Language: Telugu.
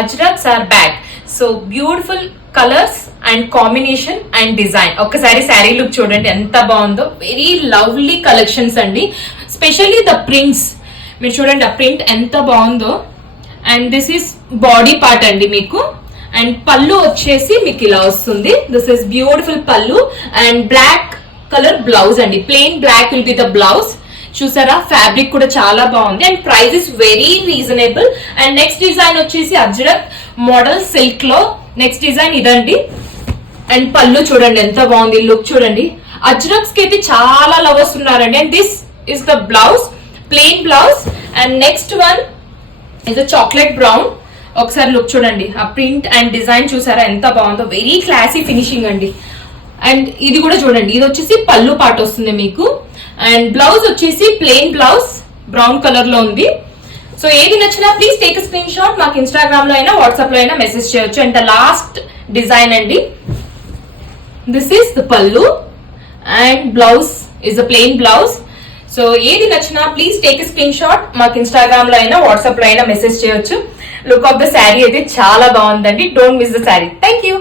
Ajraks are back. So beautiful colours and combination and design. ఒక్కసారి శారీ లుక్ చూడండి ఎంత బాగుందో. వెరీ లవ్లీ కలెక్షన్స్ అండి. స్పెషల్లీ ద ప్రింట్స్ మీరు చూడండి, ఆ ప్రింట్ ఎంత బాగుందో. And this is body part అండి మీకు. అండ్ పళ్ళు వచ్చేసి మీకు ఇలా వస్తుంది. This is beautiful pallu and black colour blouse అండి. Plain black will be the blouse. చూసారా, ఫ్యాబ్రిక్ కూడా చాలా బాగుంది and price is very reasonable. And next design వచ్చేసి అజ్రక్ మోడల్ సిల్క్ లో నెక్స్ట్ డిజైన్ ఇదండి. అండ్ పళ్ళు చూడండి ఎంత బాగుంది, లుక్ చూడండి. అజ్రక్స్ కి అయితే చాలా లవ్ వస్తున్నారండి. And this is the blouse, plain blouse. And next one is chocolate brown. ఒకసారి లుక్ చూడండి, ఆ ప్రింట్ అండ్ డిజైన్ చూసారా ఎంత బాగుందో. వెరీ క్లాసీ ఫినిషింగ్ అండి. అండ్ ఇది కూడా చూడండి, ఇది వచ్చేసి పళ్ళు పార్ట్ వస్తుంది మీకు. అండ్ బ్లౌజ్ వచ్చేసి ప్లెయిన్ బ్లౌజ్ బ్రౌన్ కలర్ లో ఉంది. సో ఏది నచ్చినా ప్లీజ్ టేక్ స్క్రీన్ షాట్. మాకు ఇన్స్టాగ్రామ్ లో అయినా వాట్సాప్ లో అయినా మెసేజ్ చేయొచ్చు. అండ్ ద లాస్ట్ డిజైన్ అండి, దిస్ ఈస్ ద పళ్ళు and blouse is the plain blouse. So ఏది నచ్చినా ప్లీజ్ టేక్ స్క్రీన్ షాట్. మాకు ఇన్స్టాగ్రామ్ లో అయినా వాట్సాప్ లో అయినా మెసేజ్ చేయొచ్చు. లుక్ ఆఫ్ ద శారీ అయితే చాలా బాగుందండి. Don't miss the sari. Thank you.